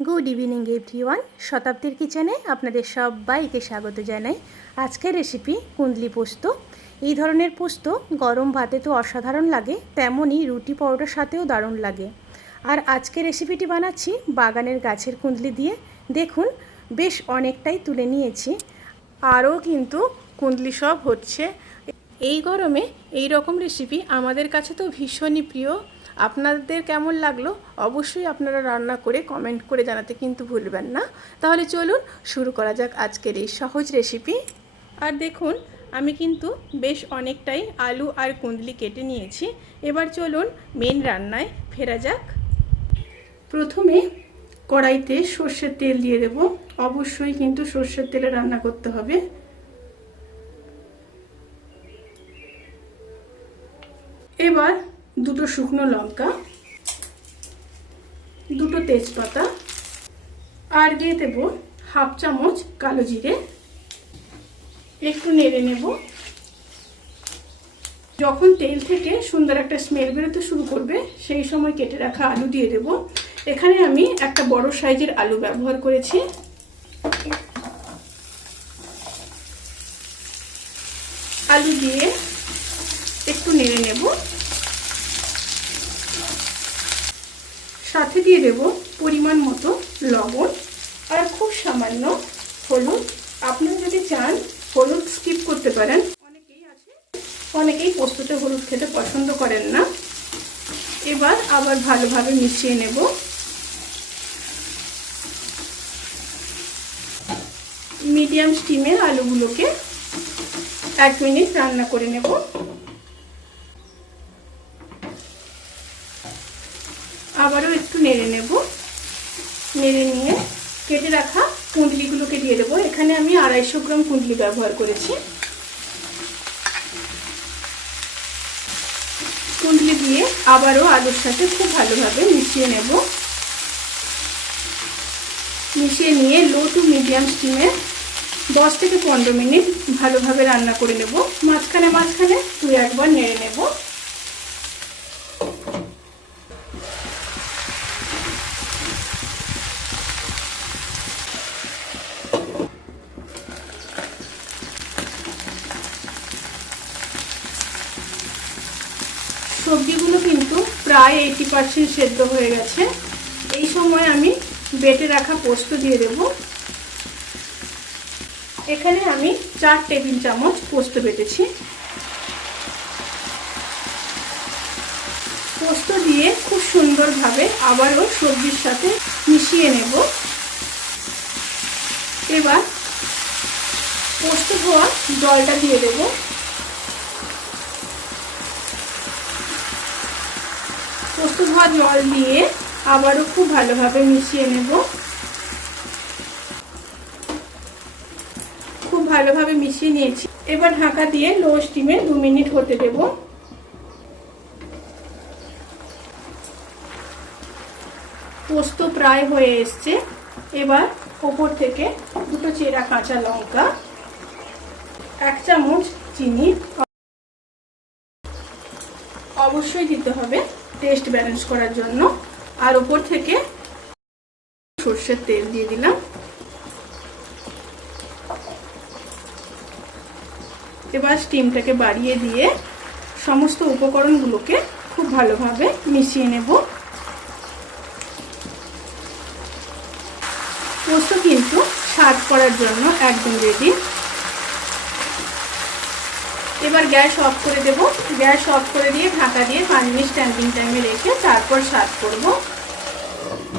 Good evening everyone. শতাব্দীর কিচেনে আপনাদের সবাইকে স্বাগত জানাই। আজকের রেসিপি কুঁদলি পোস্ত। এই ধরনের পোস্ত গরম ভাতে তো অসাধারণ লাগে, তেমনই রুটি পরোটার সাথেও দারুণ লাগে। আর আজকের রেসিপিটি বানাচ্ছি বাগানের গাছের কুঁদলি দিয়ে। দেখুন, বেশ অনেকটাই তুলে নিয়েছি, আরও কিন্তু কুঁদলি সব হচ্ছে। এই গরমে এই রকম রেসিপি আমাদের কাছে তো ভীষণই প্রিয়। আপনাদের কেমন লাগলো অবশ্যই আপনারা রান্না করে কমেন্ট করে জানাতে কিন্তু ভুলবেন না। তাহলে চলুন শুরু করা যাক আজকের এই সহজ রেসিপি। আর দেখুন, আমি কিন্তু বেশ অনেকটাই আলু আর কুঁদলি কেটে নিয়েছি। এবার চলুন মেন রান্নায় ফেরা যাক। প্রথমে কড়াইতে সর্ষের তেল দিয়ে দেব। অবশ্যই কিন্তু সর্ষের তেলে রান্না করতে হবে। এবার দুটো শুকনো লঙ্কা, দুটো তেজপাতা আর দিয়ে দেব হাফ চামচ কালো জিরে। একটু নেড়ে নেব। যখন তেল থেকে সুন্দর একটা স্মেল বেরোতে শুরু করবে সেই সময় কেটে রাখা আলু দিয়ে দেব। এখানে আমি একটা বড় সাইজের আলু ব্যবহার করেছি। আলু দিয়ে একটু নেড়ে নেব। সাথে দিয়ে দেব পরিমাণ মতো লবণ আর খুব সামান্য হলুদ। আপনারা যদি চান হলুদ স্কিপ করতে পারেন। অনেকেই পোস্ততে হলুদ খেতে পছন্দ করেন না। এবার আবার ভালোভাবে মিশিয়ে নেব। মিডিয়াম স্টিমে আলুগুলোকে 1 মিনিট রান্না করে নেব। আবারও একটু নেড়ে নেব। নেড়ে নিয়ে কেটে রাখা কুঁদলিগুলোকে দিয়ে দেবো। এখানে আমি 250 গ্রাম কুঁদলি ব্যবহার করেছি। কুঁদলি দিয়ে আবারও আলুর সাথে খুব ভালোভাবে মিশিয়ে নেব। মিশিয়ে নিয়ে লো টু মিডিয়াম স্টিমে 10 থেকে 15 মিনিট ভালোভাবে রান্না করে নেব। মাঝখানে মাঝখানে 2 বার নেড়ে নেব। সবজিগুলো কিন্তু প্রায় 80% সেদ্ধ হয়ে গেছে। এই সময় আমি বেটে রাখা পোস্ত দিয়ে দেব। এখানে আমি 4 টেবিল চামচ পোস্ত বেটেছি। পোস্ত দিয়ে খুব সুন্দরভাবে আবারও সবজির সাথে মিশিয়ে নেব। এবার পোস্ত ধোয়া জলটা দিয়ে দেব। পোস্ত ধোয়া জল দিয়ে আবারও খুব ভালোভাবে মিশিয়ে নেব। খুব ভালোভাবে মিশিয়ে নিয়েছি। এবার ঢাকা দিয়ে লো স্টিমে 2 মিনিট হতে দেব। পোস্ত প্রায় হয়ে এসছে। এবার ওপর থেকে দুটো চেরা কাঁচা লঙ্কা, 1 চামচ চিনি অবশ্যই দিতে হবে টেস্ট ব্যালেন্স করার জন্য। আর ওপর থেকে সর্ষের তেল দিয়ে দিলাম। এবার স্টিমটাকে বাড়িয়ে দিয়ে সমস্ত উপকরণগুলোকে খুব ভালোভাবে মিশিয়ে নেব। পোস্ত কিন্তু সার্ভ করার জন্য একদম রেডি। এবার গ্যাস অফ করে দেব। গ্যাস অফ করে দিয়ে ঢাকা দিয়ে 5 মিনিট স্ট্যান্ডিং টাইমে রেখে তারপর সার্ভ করব।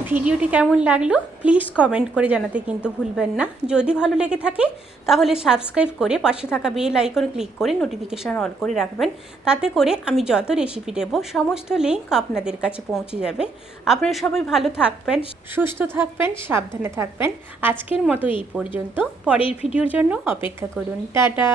ভিডিওটি কেমন লাগলো প্লিজ কমেন্ট করে জানাতে কিন্তু ভুলবেন না। যদি ভালো লেগে থাকে তাহলে সাবস্ক্রাইব করে পাশে থাকা বেল আইকনে ক্লিক করে নোটিফিকেশান অল করে রাখবেন। তাতে করে আমি যত রেসিপি দেব সমস্ত লিঙ্ক আপনাদের কাছে পৌঁছে যাবে। আপনারা সবাই ভালো থাকবেন, সুস্থ থাকবেন, সাবধানে থাকবেন। আজকের মতো এই পর্যন্ত। পরের ভিডিওর জন্য অপেক্ষা করুন। টাটা।